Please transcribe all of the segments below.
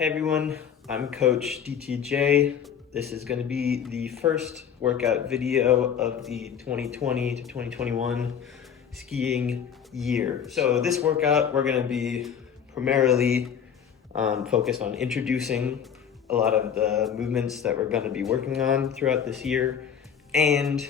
Hey everyone, I'm Coach DTJ. This is going to be the first workout video of the 2020 to 2021 skiing year. So this workout, we're going to be primarily focused on introducing a lot of the movements that we're going to be working on throughout this year and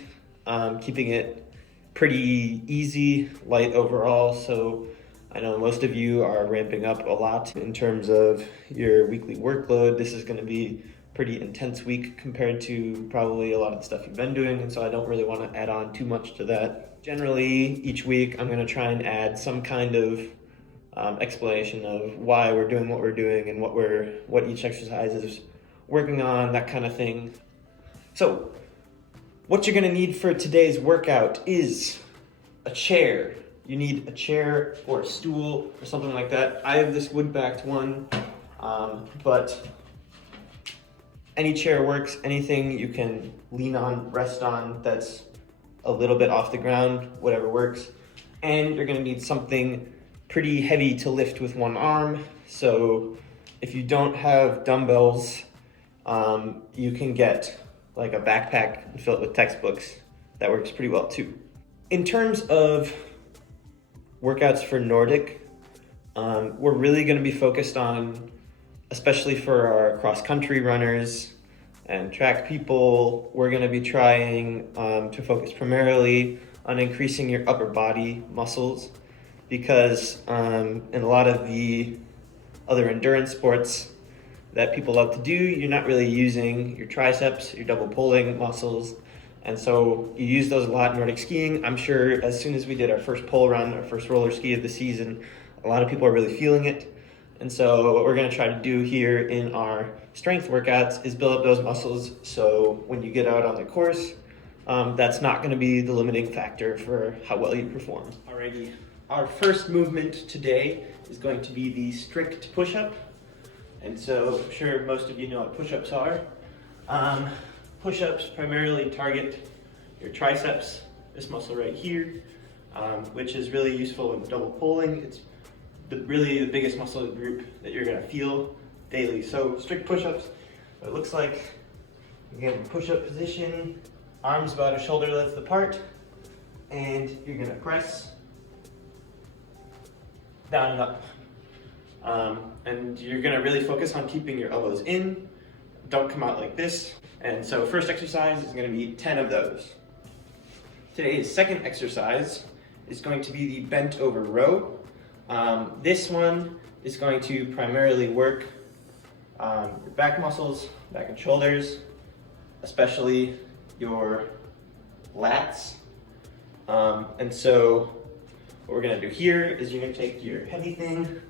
keeping it pretty easy, light overall. So I know most of you are ramping up a lot in terms of your weekly workload. This is going to be a pretty intense week compared to probably a lot of the stuff you've been doing, and so I don't really want to add on too much to that. Generally, each week I'm going to try and add some kind of explanation of why we're doing what we're doing and what each exercise is working on, that kind of thing. So what you're going to need for today's workout is a chair. You need a chair or a stool or something like that. I have this wood-backed one, but any chair works. Anything you can lean on, rest on, that's a little bit off the ground, whatever works. And you're gonna need something pretty heavy to lift with one arm. So if you don't have dumbbells, you can get like a backpack and fill it with textbooks. That works pretty well too. In terms of workouts for Nordic, we're really going to be focused on, especially for our cross-country runners and track people, we're going to be trying to focus primarily on increasing your upper body muscles, because in a lot of the other endurance sports that people love to do, you're not really using your triceps, your double pulling muscles. And so you use those a lot in Nordic skiing. I'm sure as soon as we did our first pole run, our first roller ski of the season, a lot of people are really feeling it. And so what we're gonna try to do here in our strength workouts is build up those muscles, so when you get out on the course, that's not gonna be the limiting factor for how well you perform. Alrighty, our first movement today is going to be the strict push-up. And so I'm sure most of you know what push-ups are. Push-ups primarily target your triceps, this muscle right here, which is really useful in double pulling. It's really the biggest muscle group that you're gonna feel daily. So strict push-ups, it looks like, again, push-up position, arms about a shoulder length apart, and you're gonna press down and up. And you're gonna really focus on keeping your elbows in, don't come out like this. And so first exercise is going to be 10 of those. Today's second exercise is going to be the bent over row. This one is going to primarily work your back muscles, back and shoulders, especially your lats. And so what we're going to do here is you're going to take your heavy thing.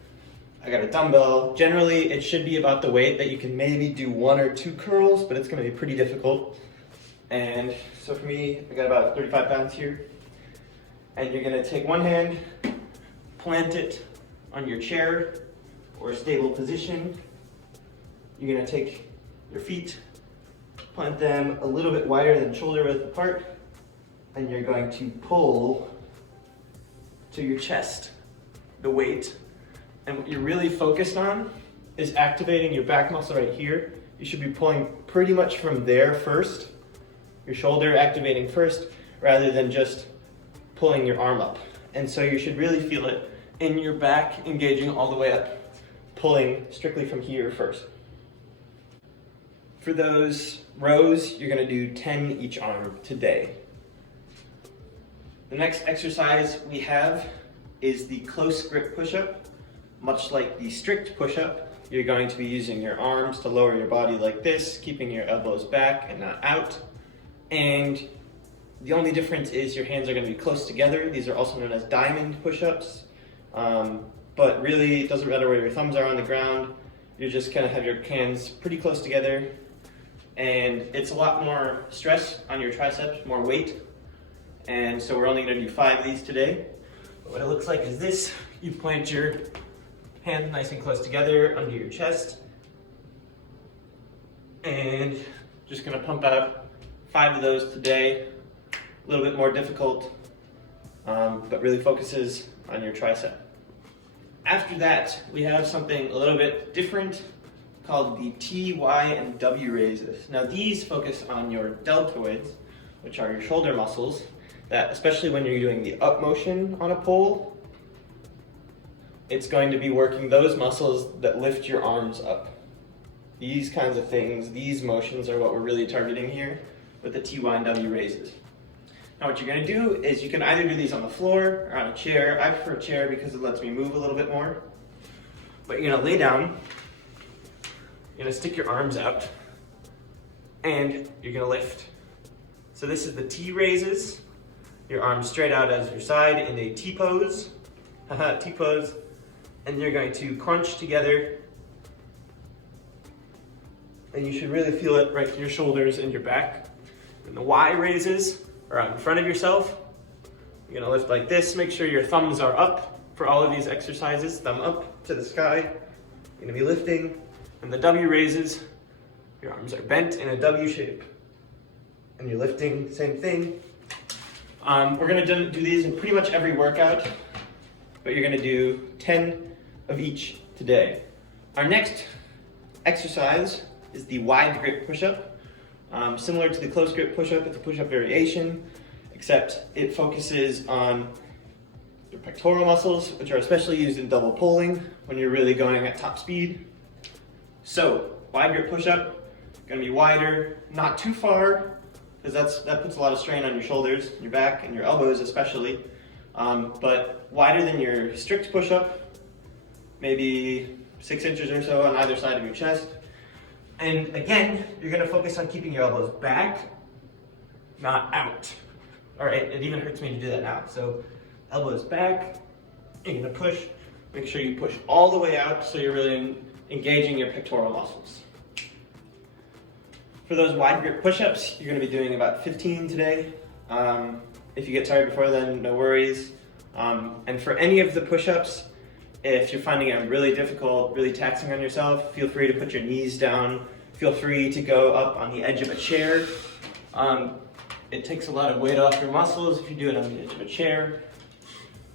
I got a dumbbell. Generally, it should be about the weight that you can maybe do 1 or 2 curls, but it's gonna be pretty difficult. And so for me, I got about 35 pounds here. And you're gonna take one hand, plant it on your chair or a stable position. You're gonna take your feet, plant them a little bit wider than shoulder width apart, and you're going to pull to your chest, the weight. And what you're really focused on is activating your back muscle right here. You should be pulling pretty much from there first, your shoulder activating first, rather than just pulling your arm up. And so you should really feel it in your back, engaging all the way up, pulling strictly from here first. For those rows, you're gonna do 10 each arm today. The next exercise we have is the close grip push-up. Much like the strict push-up, you're going to be using your arms to lower your body like this, keeping your elbows back and not out. And the only difference is your hands are going to be close together. These are also known as diamond push-ups. But really, it doesn't matter where your thumbs are on the ground. You're just going to have your hands pretty close together. And it's a lot more stress on your triceps, more weight. And so we're only going to do 5 of these today. But what it looks like is this. You plant your hands nice and close together under your chest, and just gonna pump out 5 of those today. A little bit more difficult, but really focuses on your tricep. After that, we have something a little bit different. called the T, Y, and W raises. Now these focus on your deltoids, which are your shoulder muscles, that especially when you're doing the up motion on a pole, it's going to be working those muscles that lift your arms up. These kinds of things, these motions are what we're really targeting here with the T, Y, and W raises. Now what you're gonna do is you can either do these on the floor or on a chair. I prefer a chair because it lets me move a little bit more. But you're gonna lay down, you're gonna stick your arms out, and you're gonna lift. So this is the T raises, your arms straight out as your side in a T pose, T pose, and you're going to crunch together, and you should really feel it right in your shoulders and your back. And the Y raises are out in front of yourself. You're gonna lift like this, make sure your thumbs are up for all of these exercises, thumb up to the sky. You're gonna be lifting. And the W raises, your arms are bent in a W shape. And you're lifting, same thing. We're gonna do these in pretty much every workout, but you're gonna do 10 of each today. Our next exercise is the wide grip push-up. Similar to the close grip push-up, it's a push-up variation, except it focuses on your pectoral muscles, which are especially used in double pulling when you're really going at top speed. So, wide grip push-up, gonna be wider, not too far, because that puts a lot of strain on your shoulders, your back, and your elbows especially. But wider than your strict push-up, maybe 6 inches or so on either side of your chest. And again, you're gonna focus on keeping your elbows back, not out. All right, it even hurts me to do that now. So elbows back, you're gonna push, make sure you push all the way out so you're really engaging your pectoral muscles. For those wide grip push-ups, you're gonna be doing about 15 today. If you get tired before then, no worries. And for any of the push-ups, if you're finding it really difficult, really taxing on yourself, feel free to put your knees down. Feel free to go up on the edge of a chair. It takes a lot of weight off your muscles if you do it on the edge of a chair.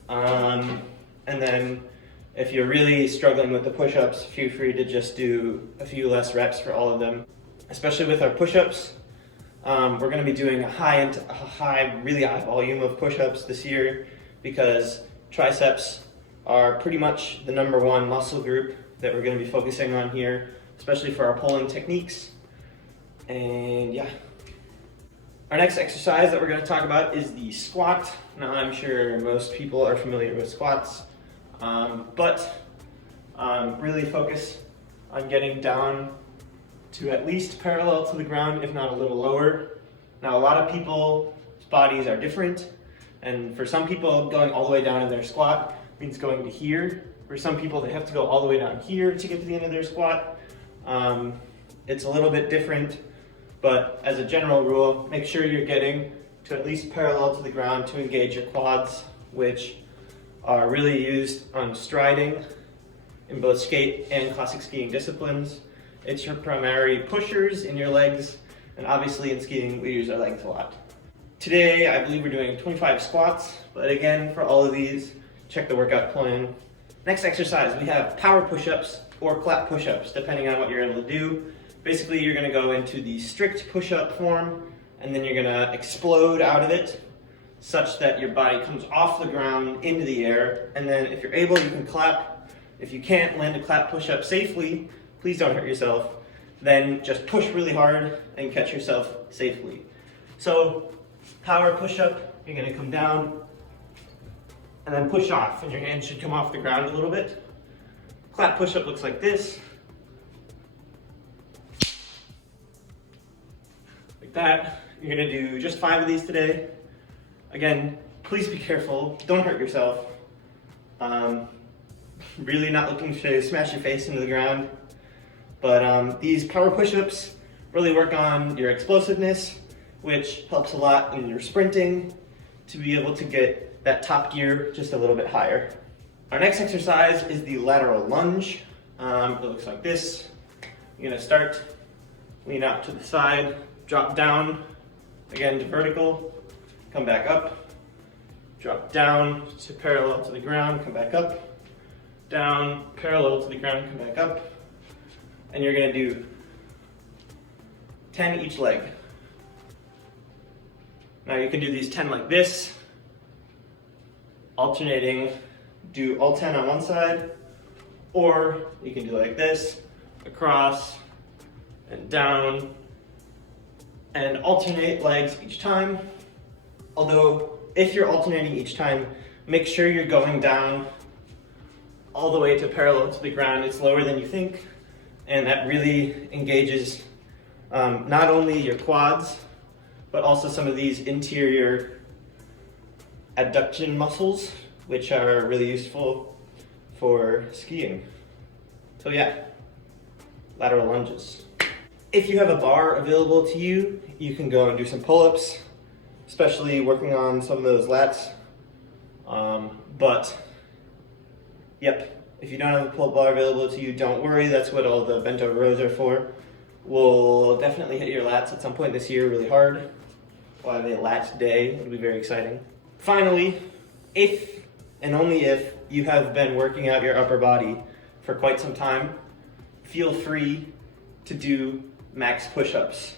And then if you're really struggling with the push-ups, feel free to just do a few less reps for all of them. Especially with our push-ups, we're gonna be doing a really high volume of push-ups this year because triceps are pretty much the #1 muscle group that we're gonna be focusing on here, especially for our pulling techniques. And yeah. Our next exercise that we're gonna talk about is the squat. Now I'm sure most people are familiar with squats, but really focus on getting down to at least parallel to the ground, if not a little lower. Now a lot of people's bodies are different, and for some people going all the way down in their squat means going to here. For some people they have to go all the way down here to get to the end of their squat. It's a little bit different, but as a general rule, make sure you're getting to at least parallel to the ground to engage your quads, which are really used on striding in both skate and classic skiing disciplines. It's your primary pushers in your legs, and obviously in skiing we use our legs a lot. Today I believe we're doing 25 squats, but again, for all of these, check the workout plan. Next exercise, we have power push-ups or clap push-ups, depending on what you're able to do. Basically, you're gonna go into the strict push-up form, and then you're gonna explode out of it, such that your body comes off the ground into the air, and then if you're able, you can clap. If you can't land a clap push-up safely, please don't hurt yourself, then just push really hard and catch yourself safely. So, power push-up, you're gonna come down, and then push off, and your hands should come off the ground a little bit. Clap push-up looks like this. Like that. You're gonna do just 5 of these today. Again, please be careful, don't hurt yourself. Really not looking to smash your face into the ground. But these power push-ups really work on your explosiveness, which helps a lot in your sprinting to be able to get that top gear just a little bit higher. Our next exercise is the lateral lunge. It looks like this. You're gonna start, lean out to the side, drop down, again to vertical, come back up, drop down to parallel to the ground, come back up, down, parallel to the ground, come back up, and you're gonna do 10 each leg. Now you can do these 10 like this, alternating, do all 10 on one side, or you can do like this, across and down, and alternate legs each time. Although, if you're alternating each time, make sure you're going down all the way to parallel to the ground. It's lower than you think, and that really engages not only your quads, but also some of these interior adduction muscles, which are really useful for skiing. So yeah, lateral lunges. If you have a bar available to you, you can go and do some pull-ups, especially working on some of those lats. But yep, if you don't have a pull-up bar available to you, don't worry, that's what all the bent over rows are for. We'll definitely hit your lats at some point this year really hard. We'll have a lat day, it'll be very exciting. Finally, if and only if you have been working out your upper body for quite some time, feel free to do max push-ups.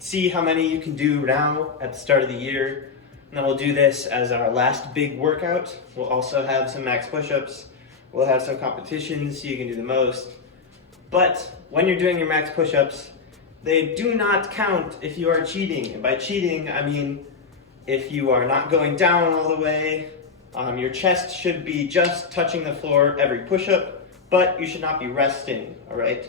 See how many you can do now at the start of the year, and then we'll do this as our last big workout. We'll also have some max push-ups. We'll have some competitions so you can do the most. But when you're doing your max push-ups, they do not count if you are cheating. And by cheating, I mean if you are not going down all the way. Your chest should be just touching the floor every push-up, but you should not be resting, all right?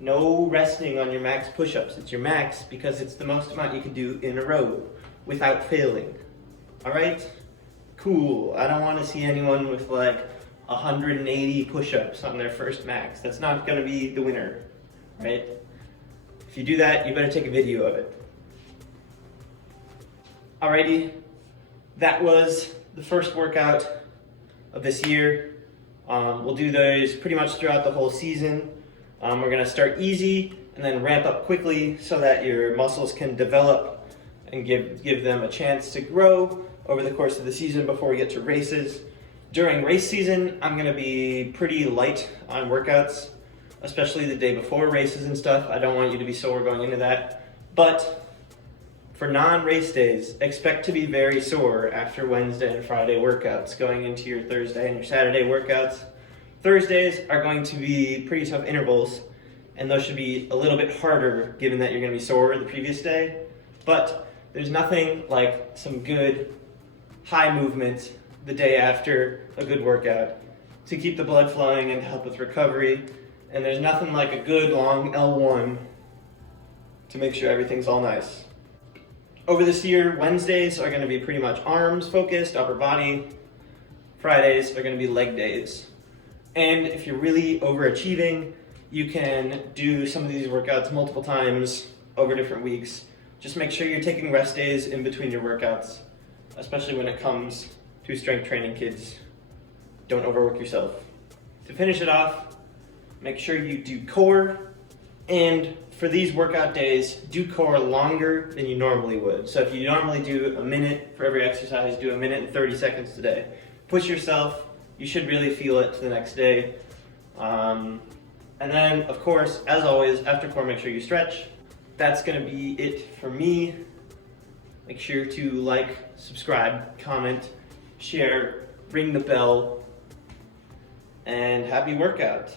No resting on your max push-ups. It's your max because it's the most amount you can do in a row without failing, all right? Cool. I don't want to see anyone with like 180 push-ups on their first max. That's not going to be the winner, right? If you do that, you better take a video of it. Alrighty, that was the first workout of this year. We'll do those pretty much throughout the whole season. We're gonna start easy and then ramp up quickly so that your muscles can develop and give them a chance to grow over the course of the season before we get to races. During race season, I'm gonna be pretty light on workouts, especially the day before races and stuff. I don't want you to be sore going into that. But for non-race days, expect to be very sore after Wednesday and Friday workouts going into your Thursday and your Saturday workouts. Thursdays are going to be pretty tough intervals, and those should be a little bit harder given that you're going to be sore the previous day. But there's nothing like some good high movement the day after a good workout to keep the blood flowing and help with recovery. And there's nothing like a good long L1 to make sure everything's all nice. Over this year, Wednesdays are going to be pretty much arms focused, upper body. Fridays are going to be leg days. And if you're really overachieving, you can do some of these workouts multiple times over different weeks. Just make sure you're taking rest days in between your workouts, especially when it comes to strength training, kids. Don't overwork yourself. To finish it off, make sure you do core, and for these workout days, do core longer than you normally would. So if you normally do a minute for every exercise, do a minute and 30 seconds today. Push yourself. You should really feel it the next day. And then, of course, as always, after core, make sure you stretch. That's going to be it for me. Make sure to like, subscribe, comment, share, ring the bell, and happy workout.